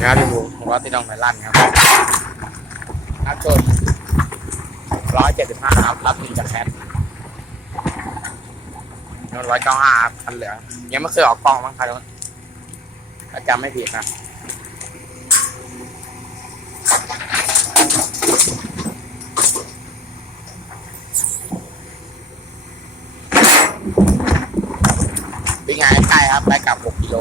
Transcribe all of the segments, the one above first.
นะครับพี่บูผมว่าที่ต้องไปลั่นครับนักชนร้อยเจ็ดสิบห้าครับ รับบินจากแคทร้อยเก้าห้าครับคันเหลืองยังไม่เคยออกกล้องมั้งครับถ้าจำไม่ผิดนะเป็นไงใกล้ครับ ไปกลับ6กิโล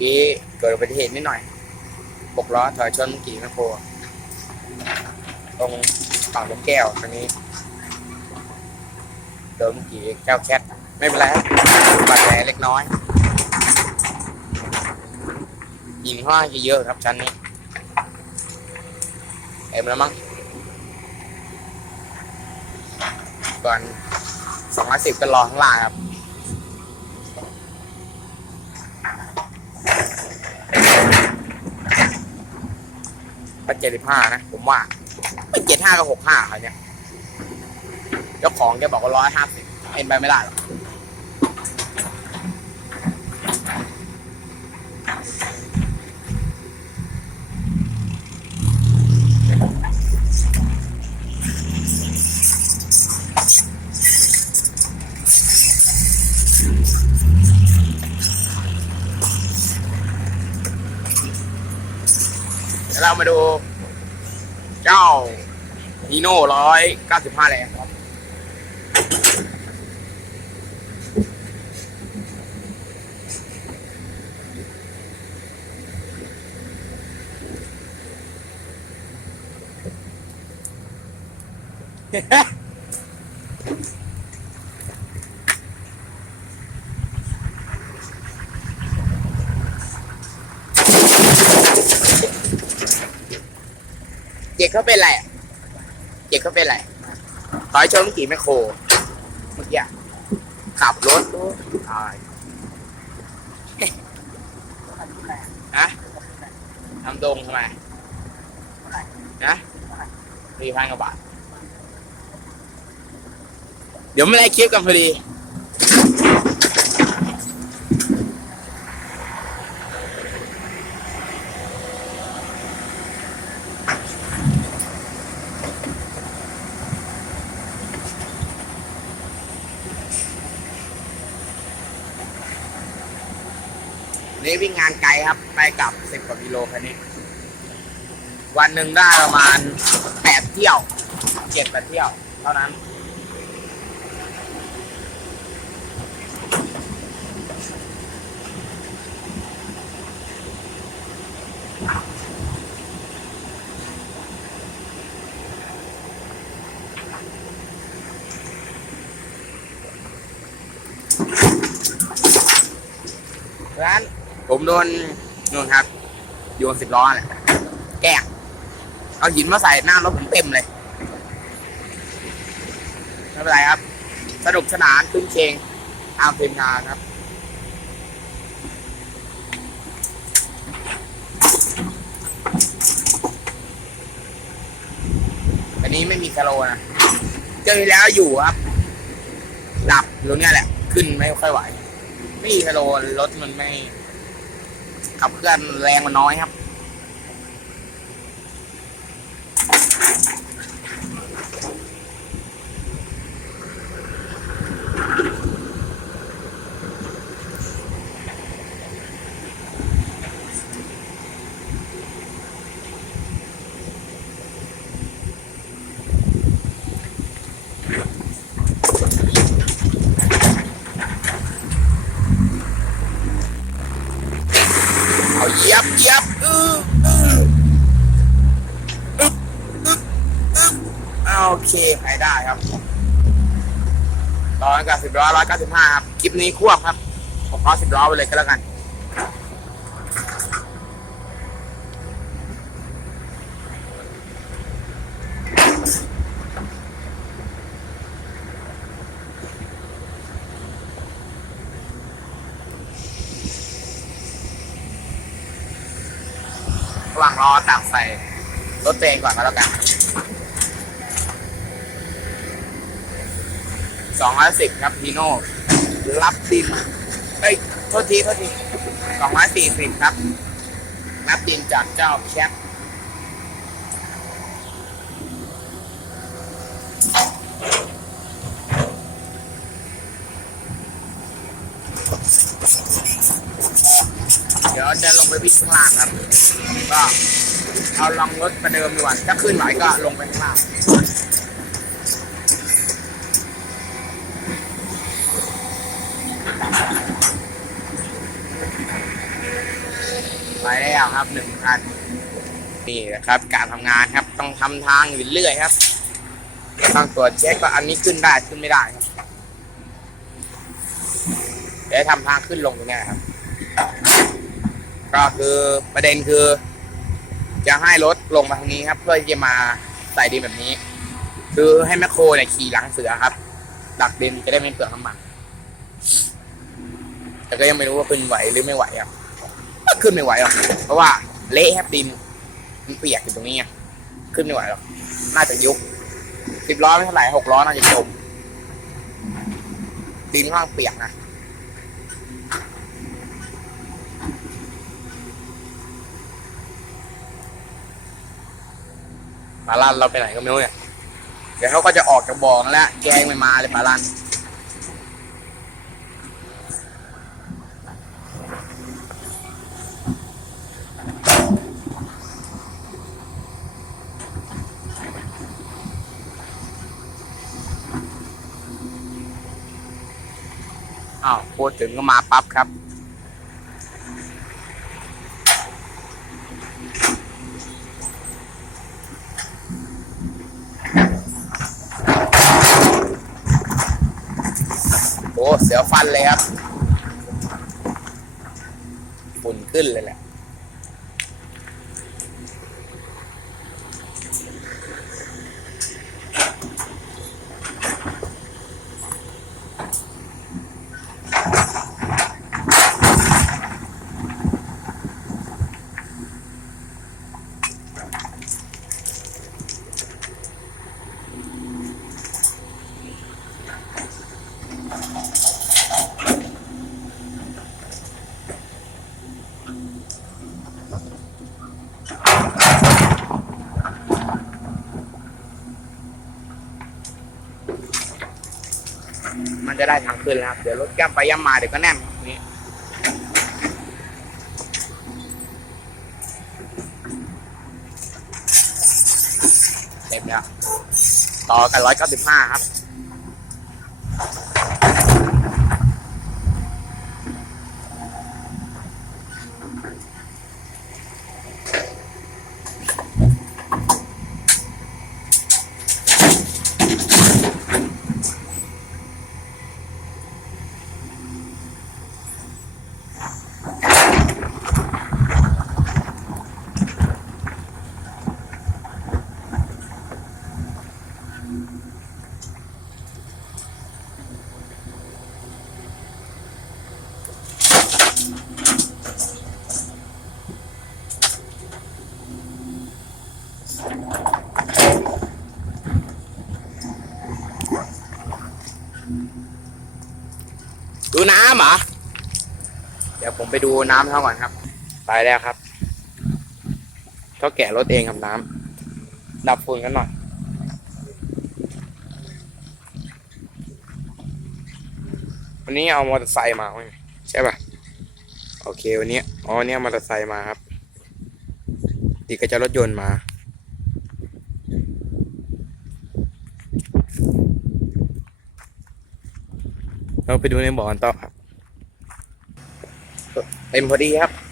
กี้เกิด อุบัติเหตุนิดหน่อยบกล้อถอยชนกี่แมคโครตรงฝั่งลูกแก้วตรงนี้โดนกี่แก้วแคทไม่เป็นไรบาดแผลเล็กน้อยหินข้างล่างจะเยอะครับชั้นนี้เอ็มแล้วมั้งก่อนสองร้อยสิบก็รอข้างล่างครับ เจ็ดสิบห้านะ ผมว่า ไม่เจ็ดห้ากับหกห้าครับเนี่ยเจ้าของแกบอกว่าร้อยห้าสิบเป็นไปไม่ได้หรอกเดี๋ยวเรามาดู เจ้าฮีโน่ร้อยเก้าสิบห้าแรงครับเจ็กเขาเป็นไรเจ็กเขาเป็นไรถอยชนกี่แมคโครเมื่อกี้อะขับรถตายฮะทำตรงทำไมนะสี่พันกว่าบาท เดี๋ยวไม่ได้คลิปกันพอดี นี่วิ่งงานไกลครับ ไป กลับสิบกว่ากิโลคันนี้ วันหนึ่งได้ประมาณแปดเที่ยวเจ็ดแปดเที่ยว เท่านั้น ร้านผมโดน นู่นครับ โยนสิบล้อแหละแกล้งเอาหินมาใส่หน้ารถผมเต็มเลยไม่เป็นไรครับ สนุกสนานขึ้นเชงตามทีมงานครับอันนี้ไม่มีสโลนะเจอแล้วอยู่ครับ หลับอยู่ตรงเนี้ยแหละ ขึ้นไม่ค่อยไหว ไม่มีสโลรถมันไม่ ขับเคลื่อนแรงมันน้อยครับ เอาเหยียบเหยียบเออ โอเคไปได้ครับร้อยกับสิบ ล้อร้อยเก้าสิบห้าครับคลิปนี้ควบครับผมเอาสิบล้อไปเลยก็แล้วกันระหว่างรอตักใส่รถตัวเองก่อนก็แล้วกัน สองร้อยสิบครับพีโน่รับดินเอ้ยโทษทีโทษทีสองร้อยสี่สิบครับ รับดินจากเจ้าแคปเดี๋ยวจะลงไปวิ่งข้างล่างครับ ก็เอาลองรถประเดิมดีกว่าถ้าขึ้นไหวก็ลงไปข้างล่าง ไปแล้วครับหนึ่งคันนี่นะครับ การทำงานครับต้องทำทางอยู่เรื่อยครับต้องตรวจเช็คว่าอันนี้ขึ้นได้ขึ้นไม่ได้ครับเดี๋ยวทำทางขึ้นลงตรงเนี้ยครับ ก็คือประเด็นคือ จะให้รถลงมาทางนี้ครับ เพื่อที่จะมาใส่ดินแบบนี้ คือให้แมคโครเนี่ยขี่หลังเสือครับ ดักดินจะได้ไม่เปลืองน้ำมันแต่ก็ยังไม่รู้ว่าขึ้นไหวหรือไม่ไหวครับ ขึ้นไม่ไหวหรอกเพราะว่าเละแฮบดินมันเปียกอยู่ตรงนี้ขึ้นไม่ไหวหรอกน่าจะยุบสิบล้อไม่เท่าไหร่หกล้อน่าจะจมดินข้างเปียกนะปลาลันเราไปไหนก็ไม่รู้เนี่ยเดี๋ยวเขาก็จะออกจากบ่อแหละแกงไม่มาเลยปลาลัน ถึงก็มาปั๊บครับ โอ้ เสียวฟันเลยครับ ฝุ่นขึ้นเลยแหละ มันจะได้ทางขึ้นแล้วครับ เดี๋ยวรถย่ำไปย่ำมาเดี๋ยวก็แน่นนี่เต็มแล้ว ต่อกันร้อยเก้าสิบห้าครับ ดูน้ำเหรอ เดี๋ยวผมไปดูน้ำเขาก่อนครับ ไปแล้วครับเขาแกะรถเองครับน้ำดับฝุ่นกันหน่อย วันนี้เอามอเตอร์ไซค์มาไหมใช่ป่ะ โอเควันนี้ อ๋อวันนี้เอามอเตอร์ไซค์มาครับดีก็จะรถยนต์มาเราไปดูในบ่อนต่อครับ เต็มพอดีครับ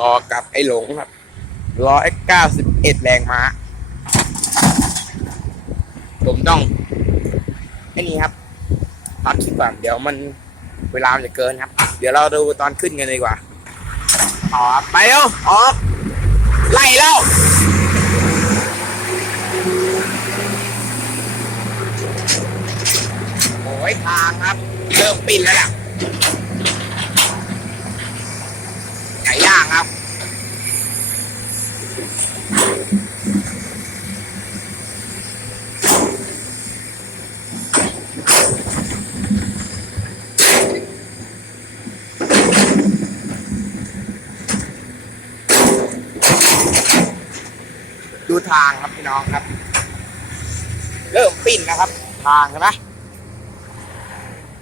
ต่อกับไอ้หลงครับร้อยเก้าสิบเอ็ดแรงม้า ผมต้องไอ้นี่ครับพักคลิปก่อนเดี๋ยวมันเวลามันจะเกินครับ เดี๋ยวเราดูตอนขึ้นกันเลยดีกว่าอ๋อไปเร็วออกไล่แล้วโอ้ยทางครับ เริ่มปินแล้วล่ะไก่ย่างครับ ดูทางครับพี่ น้องครับ เริ่มปิ่นนะครับ ทางใช่ไหม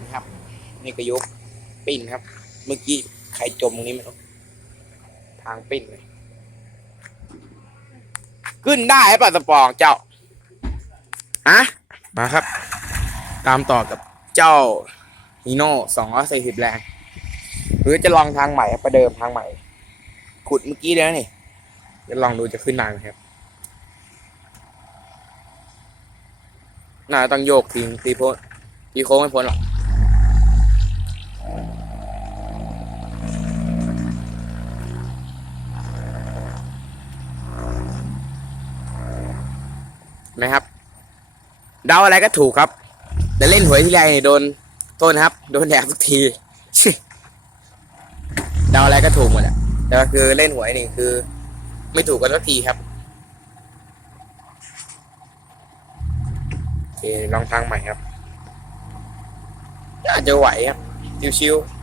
นี่ครับ นี่ก็ยกปิ่นครับ เมื่อกี้ใครจมตรงนี้ไม่รู้ทางปิ่นเลยขึ้นได้ป่ะสปองเจ้าฮะมาครับ ตามต่อกับเจ้าฮีโน่สองร้อยสี่สิบแรง หรือจะลองทางใหม่ประเดิมทางใหม่ ขุดเมื่อกี้แล้วนี่จะลองดูจะขึ้นนานไหมครับ น่าต้องโยกทิ้งตีโพนตีโค้งไม่พ้นหรอกไหมครับเดาอะไรก็ถูกครับ แต่เล่นหวยที่ไรเนี่ยโดนโทษนะครับ โดนแดกทุกทีเดาอะไรก็ถูกหมดแหละแต่คือเล่นหวยนี่คือ ไม่ถูกกันสักทีครับ โอเค ลองทางใหม่ครับน่าจะไหวครับชิวๆ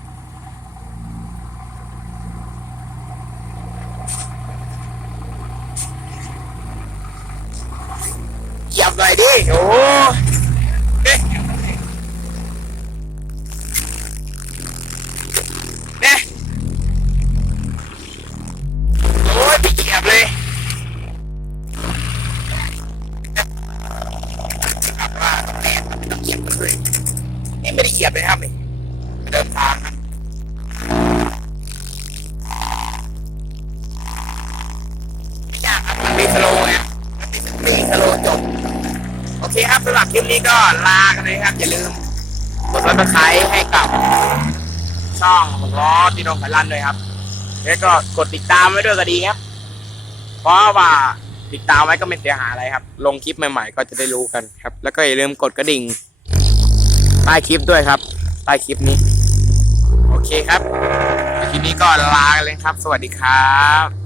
หยียบหน่อยดิโอ้ เคครับสำหรับคลิปนี้ก็ลากันเลยครับ อย่าลืมกดซับสไครต์ให้กับช่องล้อที่โดนขันลั่นด้วยครับ แล้วก็กดติดตามไว้ด้วยก็ดีครับ เพราะว่าติดตามไว้ก็ไม่เสียหายอะไรครับ ลงคลิปใหม่ ๆ ก็จะได้รู้กันครับ แล้วก็อย่าลืมกดกระดิ่งใต้คลิปด้วยครับใต้คลิปนี้ โอเคครับคลิปนี้ก็ลากันเลยครับ สวัสดีครับ